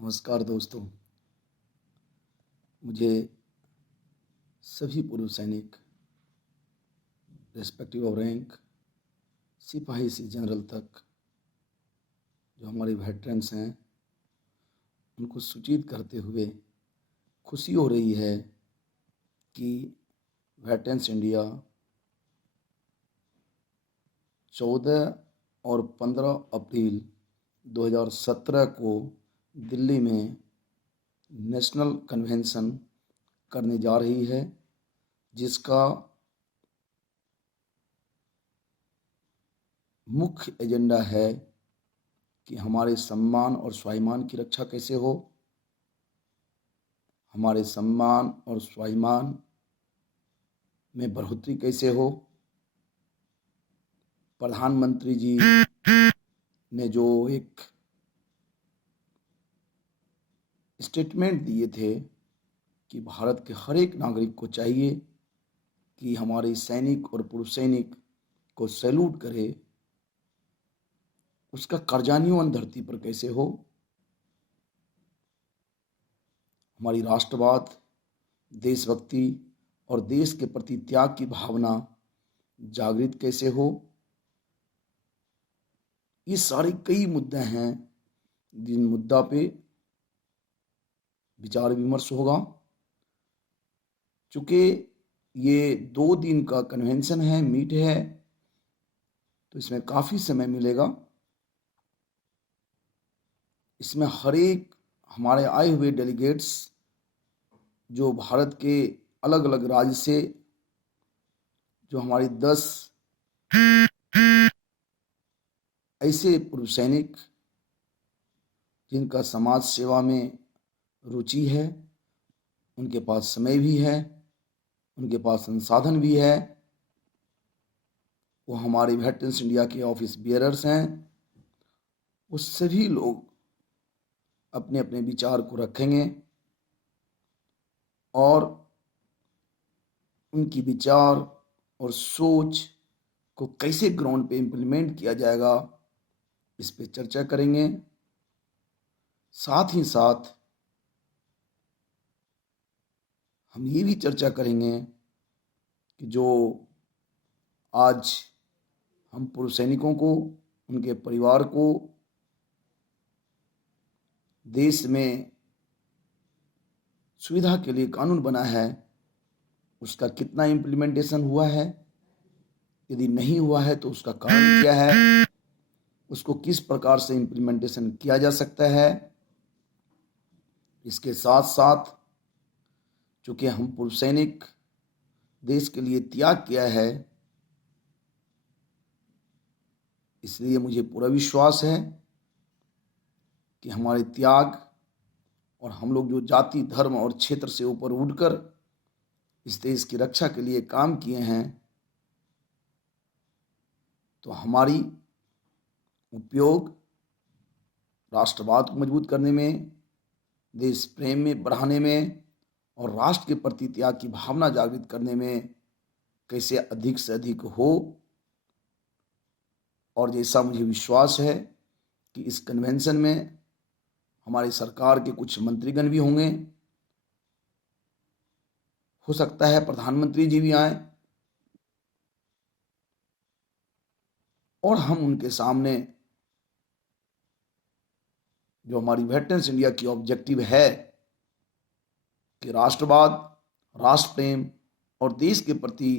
नमस्कार दोस्तों। मुझे सभी पूर्व सैनिक रेस्पेक्टिव ऑफ रैंक सिपाही से जनरल तक जो हमारे वेटरन्स हैं उनको सूचित करते हुए खुशी हो रही है कि वेटरन्स इंडिया 14 और 15 अप्रैल 2017 को दिल्ली में नेशनल कन्वेंशन करने जा रही है, जिसका मुख्य एजेंडा है कि हमारे सम्मान और स्वाभिमान की रक्षा कैसे हो, हमारे सम्मान और स्वाभिमान में बढ़ोतरी कैसे हो। प्रधानमंत्री जी ने जो एक स्टेटमेंट दिए थे कि भारत के हर एक नागरिक को चाहिए कि हमारे सैनिक और पूर्व सैनिक को सैल्यूट करे, उसका कार्यान्वयन धरती पर कैसे हो। हमारी राष्ट्रवाद, देशभक्ति और देश के प्रति त्याग की भावना जागृत कैसे हो। ये सारे कई मुद्दे हैं जिन मुद्दा पे विचार विमर्श होगा। चूंकि ये 2 दिन का कन्वेंशन है, मीट है, तो इसमें काफ़ी समय मिलेगा। इसमें हर एक हमारे आए हुए डेलीगेट्स जो भारत के अलग अलग राज्य से, जो हमारी 10 ऐसे पूर्व सैनिक जिनका समाज सेवा में रुचि है, उनके पास समय भी है, उनके पास संसाधन भी है, वो हमारे वेटरन्स इंडिया के ऑफिस बियरर्स हैं। वो सभी लोग अपने अपने विचार को रखेंगे और उनकी विचार और सोच को कैसे ग्राउंड पे इम्प्लीमेंट किया जाएगा, इस पे चर्चा करेंगे। साथ ही साथ हम ये भी चर्चा करेंगे कि जो आज हम पूर्व सैनिकों को, उनके परिवार को देश में सुविधा के लिए कानून बना है, उसका कितना इम्प्लीमेंटेशन हुआ है, यदि नहीं हुआ है तो उसका कारण क्या है, उसको किस प्रकार से इम्प्लीमेंटेशन किया जा सकता है। इसके साथ साथ चूँकि हम पूर्व सैनिक देश के लिए त्याग किया है, इसलिए मुझे पूरा विश्वास है कि हमारे त्याग और हम लोग जो जाति, धर्म और क्षेत्र से ऊपर उठकर इस देश की रक्षा के लिए काम किए हैं, तो हमारी उपयोग राष्ट्रवाद को मजबूत करने में, देश प्रेम में बढ़ाने में और राष्ट्र के प्रति त्याग की भावना जागृत करने में कैसे अधिक से अधिक हो। और जैसा मुझे विश्वास है कि इस कन्वेंशन में हमारी सरकार के कुछ मंत्रीगण भी होंगे, हो सकता है प्रधानमंत्री जी भी आए, और हम उनके सामने जो हमारी वेटरन्स इंडिया की ऑब्जेक्टिव है कि राष्ट्रवाद, राष्ट्र प्रेम और देश के प्रति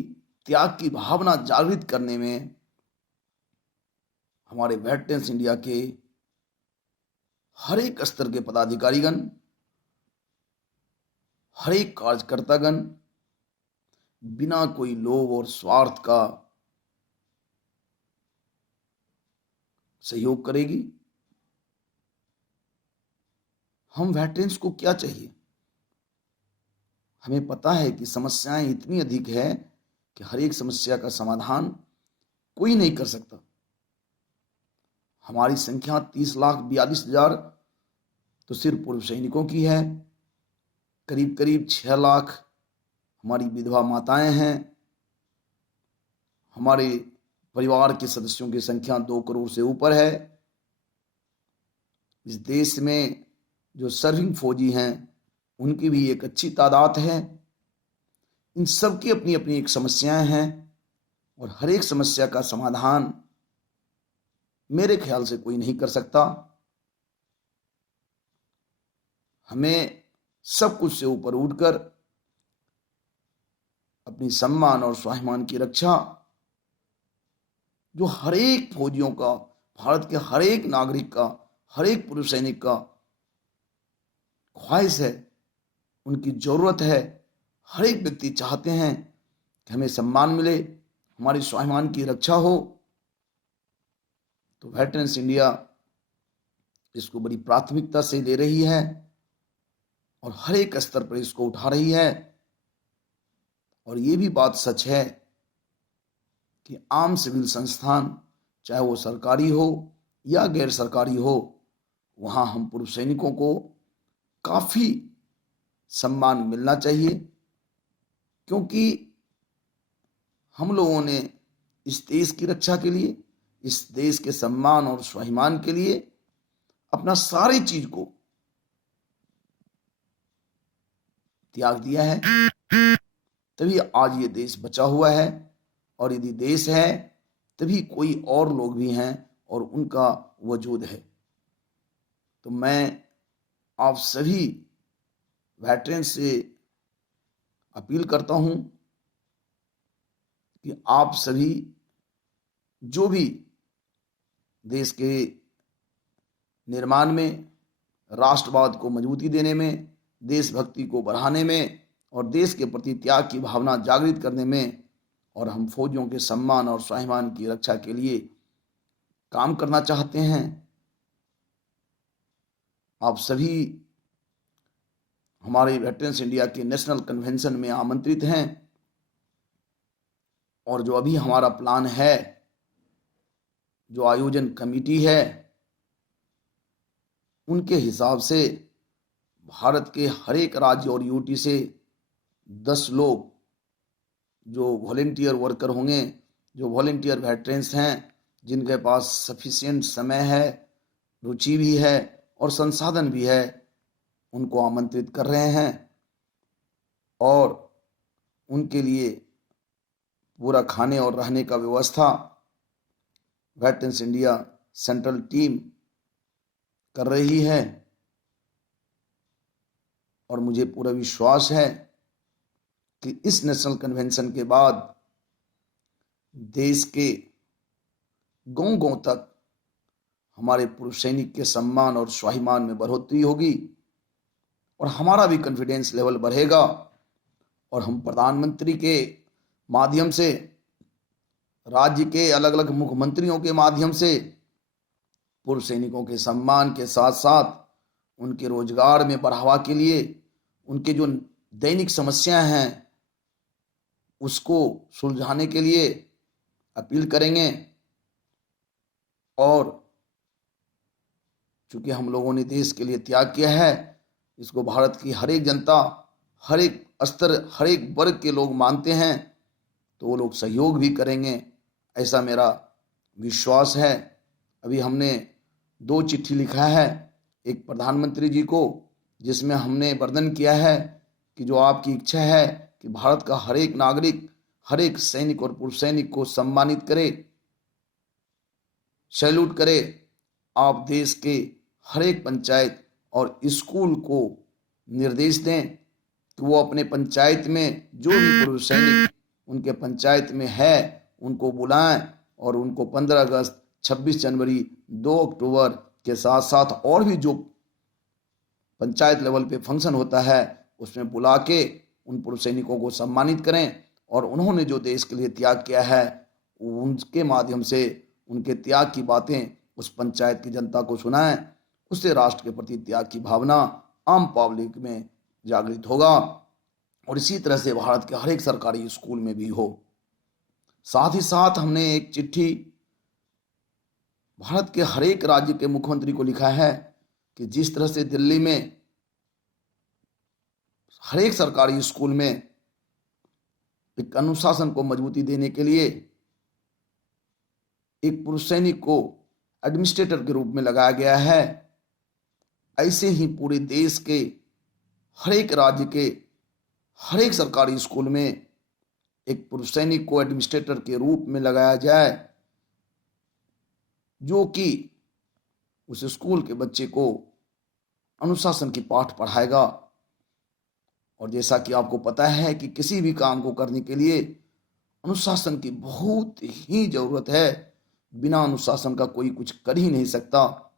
त्याग की भावना जागृत करने में हमारे वेटरन्स इंडिया के हर एक स्तर के पदाधिकारीगण, हर एक कार्यकर्तागण बिना कोई लोभ और स्वार्थ का सहयोग करेगी। हम वेटरन्स को क्या चाहिए, हमें पता है कि समस्याएं इतनी अधिक है कि हर एक समस्या का समाधान कोई नहीं कर सकता। हमारी संख्या 30,42,000 तो सिर्फ पूर्व सैनिकों की है, करीब करीब 6 लाख हमारी विधवा माताएं हैं, हमारे परिवार के सदस्यों की संख्या 2 करोड़ से ऊपर है। इस देश में जो सर्विंग फौजी हैं उनकी भी एक अच्छी तादाद है। इन सब की अपनी अपनी एक समस्याएं हैं और हर एक समस्या का समाधान मेरे ख्याल से कोई नहीं कर सकता। हमें सब कुछ से ऊपर उठकर अपनी सम्मान और स्वाभिमान की रक्षा, जो हर एक फौजियों का, भारत के हर एक नागरिक का, हर एक पुरुष सैनिक का ख्वाहिश है, उनकी जरूरत है। हर एक व्यक्ति चाहते हैं कि हमें सम्मान मिले, हमारी स्वाभिमान की रक्षा हो। तो वेटरन्स इंडिया इसको बड़ी प्राथमिकता से ले रही है और हर एक स्तर पर इसको उठा रही है। और ये भी बात सच है कि आम सिविल संस्थान, चाहे वो सरकारी हो या गैर सरकारी हो, वहां हम पुरुष सैनिकों को काफी सम्मान मिलना चाहिए, क्योंकि हम लोगों ने इस देश की रक्षा के लिए, इस देश के सम्मान और स्वाभिमान के लिए अपना सारी चीज को त्याग दिया है, तभी आज ये देश बचा हुआ है। और यदि देश है तभी कोई और लोग भी हैं और उनका वजूद है। तो मैं आप सभी वेटरन से अपील करता हूं कि आप सभी जो भी देश के निर्माण में, राष्ट्रवाद को मजबूती देने में, देशभक्ति को बढ़ाने में और देश के प्रति त्याग की भावना जागृत करने में और हम फौजियों के सम्मान और स्वाभिमान की रक्षा के लिए काम करना चाहते हैं, आप सभी हमारे वेटरन्स इंडिया के नेशनल कन्वेंशन में आमंत्रित हैं। और जो अभी हमारा प्लान है, जो आयोजन कमेटी है, उनके हिसाब से भारत के हर एक राज्य और यूटी से 10 लोग जो वॉलेंटियर वर्कर होंगे, जो वॉलेंटियर वेटरन्स हैं, जिनके पास सफिशिएंट समय है, रुचि भी है और संसाधन भी है, उनको आमंत्रित कर रहे हैं। और उनके लिए पूरा खाने और रहने का व्यवस्था वेटरन्स इंडिया सेंट्रल टीम कर रही है। और मुझे पूरा विश्वास है कि इस नेशनल कन्वेंशन के बाद देश के गांव-गांव तक हमारे पुरुष सैनिक के सम्मान और स्वाभिमान में बढ़ोतरी होगी और हमारा भी कॉन्फिडेंस लेवल बढ़ेगा। और हम प्रधानमंत्री के माध्यम से, राज्य के अलग अलग मुख्यमंत्रियों के माध्यम से पुरुष सैनिकों के सम्मान के साथ साथ उनके रोजगार में बढ़ावा के लिए, उनके जो दैनिक समस्याएं हैं उसको सुलझाने के लिए अपील करेंगे। और चूंकि हम लोगों ने देश के लिए त्याग किया है, इसको भारत की हर एक जनता, हर एक स्तर, हर एक वर्ग के लोग मानते हैं, तो वो लोग सहयोग भी करेंगे, ऐसा मेरा विश्वास है। अभी हमने 2 चिट्ठी लिखा है, एक प्रधानमंत्री जी को, जिसमें हमने वर्णन किया है कि जो आपकी इच्छा है कि भारत का हर एक नागरिक, हर एक सैनिक और पुरुष सैनिक को सम्मानित करे, सैल्यूट करे, आप देश के हर एक पंचायत और स्कूल को निर्देश दें कि वो अपने पंचायत में जो भी पुरुष सैनिक उनके पंचायत में है उनको बुलाएं और उनको 15 अगस्त, 26 जनवरी, 2 अक्टूबर के साथ साथ और भी जो पंचायत लेवल पे फंक्शन होता है उसमें बुला के उन पुरुष सैनिकों को सम्मानित करें और उन्होंने जो देश के लिए त्याग किया है उनके माध्यम से उनके त्याग की बातें उस पंचायत की जनता को सुनाएं। उससे राष्ट्र के प्रति त्याग की भावना आम पब्लिक में जागृत होगा और इसी तरह से भारत के हर एक सरकारी स्कूल में भी हो। साथ ही साथ हमने एक चिट्ठी भारत के हर एक राज्य के मुख्यमंत्री को लिखा है कि जिस तरह से दिल्ली में हर एक सरकारी स्कूल में एक अनुशासन को मजबूती देने के लिए एक पुरुष सैनिक को एडमिनिस्ट्रेटर के रूप में लगाया गया है, ऐसे ही पूरे देश के हर एक राज्य के हर एक सरकारी स्कूल में एक पूर्व सैनिक को एडमिनिस्ट्रेटर के रूप में लगाया जाए, जो कि उस स्कूल के बच्चे को अनुशासन की पाठ पढ़ाएगा। और जैसा कि आपको पता है कि किसी भी काम को करने के लिए अनुशासन की बहुत ही जरूरत है। बिना अनुशासन का कोई कुछ कर ही नहीं सकता,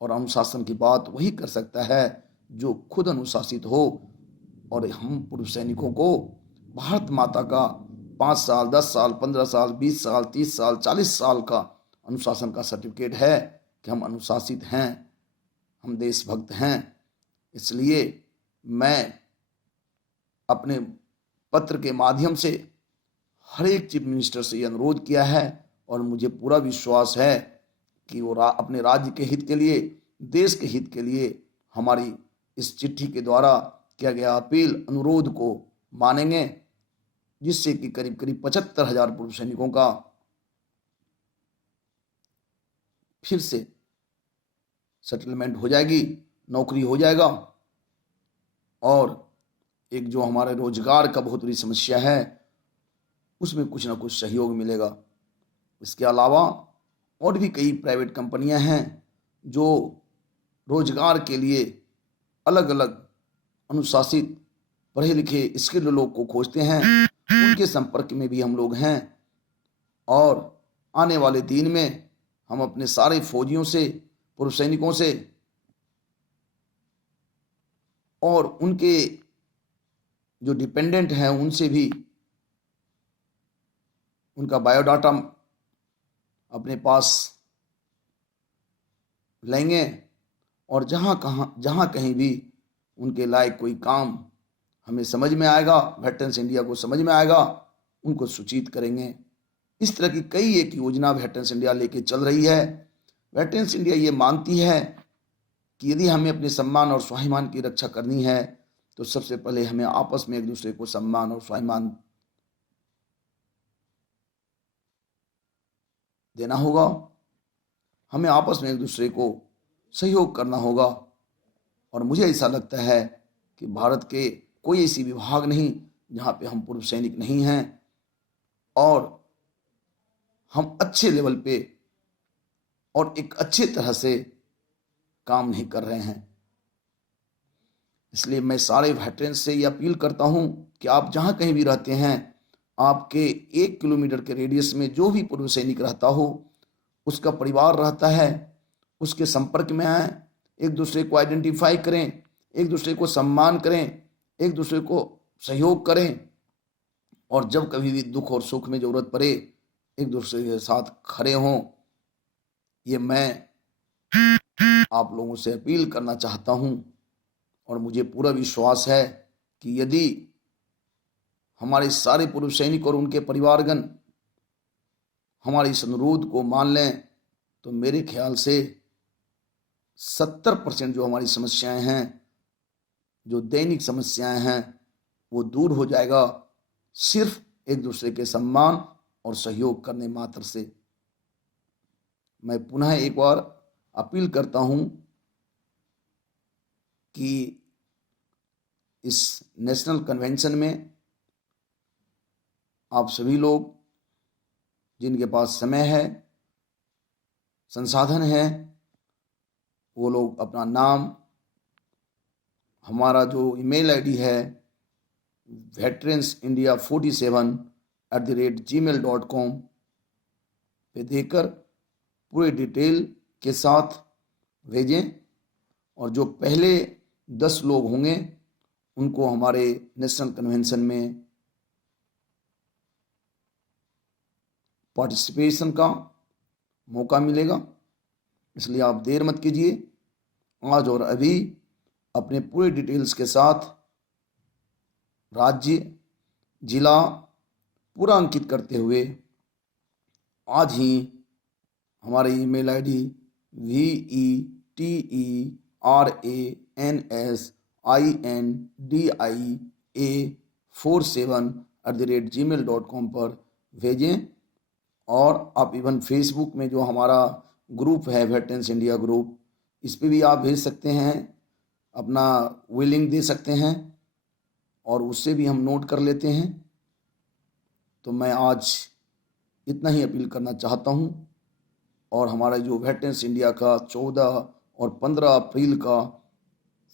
और अनुशासन की बात वही कर सकता है जो खुद अनुशासित हो। और हम पूर्व सैनिकों को भारत माता का 5 साल, 10 साल, 15 साल, 20 साल, 30 साल, 40 साल का अनुशासन का सर्टिफिकेट है कि हम अनुशासित हैं, हम देशभक्त हैं। इसलिए मैं अपने पत्र के माध्यम से हर एक चीफ मिनिस्टर से ये अनुरोध किया है, और मुझे पूरा विश्वास है कि वो अपने राज्य के हित के लिए, देश के हित के लिए हमारी इस चिट्ठी के द्वारा किया गया अपील, अनुरोध को मानेंगे, जिससे कि करीब करीब 75,000 पूर्व सैनिकों का फिर से सेटलमेंट हो जाएगी, नौकरी हो जाएगा, और एक जो हमारे रोजगार का बहुत बड़ी समस्या है उसमें कुछ ना कुछ सहयोग मिलेगा। इसके अलावा और भी कई प्राइवेट कंपनियां हैं जो रोजगार के लिए अलग अलग अनुशासित पढ़े लिखे स्किल्ड लोग को खोजते हैं, उनके संपर्क में भी हम लोग हैं। और आने वाले दिन में हम अपने सारे फौजियों से, पूर्व सैनिकों से और उनके जो डिपेंडेंट हैं उनसे भी उनका बायोडाटा अपने पास लेंगे, और जहाँ कहीं भी उनके लायक कोई काम हमें समझ में आएगा, वेटरन्स इंडिया को समझ में आएगा, उनको सूचित करेंगे। इस तरह की कई एक योजना वेटरन्स इंडिया लेके चल रही है। वेटरन्स इंडिया ये मानती है कि यदि हमें अपने सम्मान और स्वाभिमान की रक्षा करनी है तो सबसे पहले हमें आपस में एक दूसरे को सम्मान और स्वाभिमान देना होगा, हमें आपस में एक दूसरे को सहयोग करना होगा। और मुझे ऐसा लगता है कि भारत के कोई ऐसी विभाग नहीं जहाँ पे हम पूर्व सैनिक नहीं हैं और हम अच्छे लेवल पे और एक अच्छे तरह से काम नहीं कर रहे हैं। इसलिए मैं सारे वेटरन्स से ये अपील करता हूँ कि आप जहाँ कहीं भी रहते हैं, आपके 1 किलोमीटर के रेडियस में जो भी पूर्व सैनिक रहता हो, उसका परिवार रहता है, उसके संपर्क में आए, एक दूसरे को आइडेंटिफाई करें, एक दूसरे को सम्मान करें, एक दूसरे को सहयोग करें, और जब कभी भी दुख और सुख में जरूरत पड़े एक दूसरे के साथ खड़े हों। ये मैं आप लोगों से अपील करना चाहता हूं, और मुझे पूरा विश्वास है कि यदि हमारे सारे पूर्व सैनिक और उनके परिवारगण हमारे इस अनुरोध को मान लें तो मेरे ख्याल से 70% जो हमारी समस्याएं हैं, जो दैनिक समस्याएं हैं, वो दूर हो जाएगा, सिर्फ एक दूसरे के सम्मान और सहयोग करने मात्र से। मैं पुनः एक बार अपील करता हूं कि इस नेशनल कन्वेंशन में आप सभी लोग जिनके पास समय है, संसाधन है, वो लोग अपना नाम, हमारा जो ईमेल आईडी है veteransindia47@gmail.com पे देकर पूरे डिटेल के साथ भेजें, और जो पहले 10 लोग होंगे उनको हमारे नेशनल कन्वेंशन में पार्टिसिपेशन का मौका मिलेगा। इसलिए आप देर मत कीजिए, आज और अभी अपने पूरे डिटेल्स के साथ राज्य, जिला पूरा अंकित करते हुए आज ही हमारे ईमेल आईडी veteransindia47@gmail.com पर भेजें। और आप इवन फेसबुक में जो हमारा ग्रुप है वेटरन्स इंडिया ग्रुप, इस पे भी आप भेज सकते हैं, अपना विलिंग दे सकते हैं और उससे भी हम नोट कर लेते हैं। तो मैं आज इतना ही अपील करना चाहता हूँ और हमारा जो वेटरन्स इंडिया का 14 और 15 अप्रैल का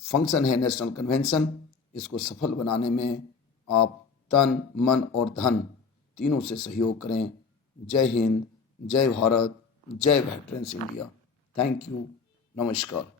फंक्शन है, नेशनल कन्वेंशन, इसको सफल बनाने में आप तन मन और धन तीनों से सहयोग करें। जय हिंद, जय भारत, जय वेटरन्स इंडिया। थैंक यू, नमस्कार।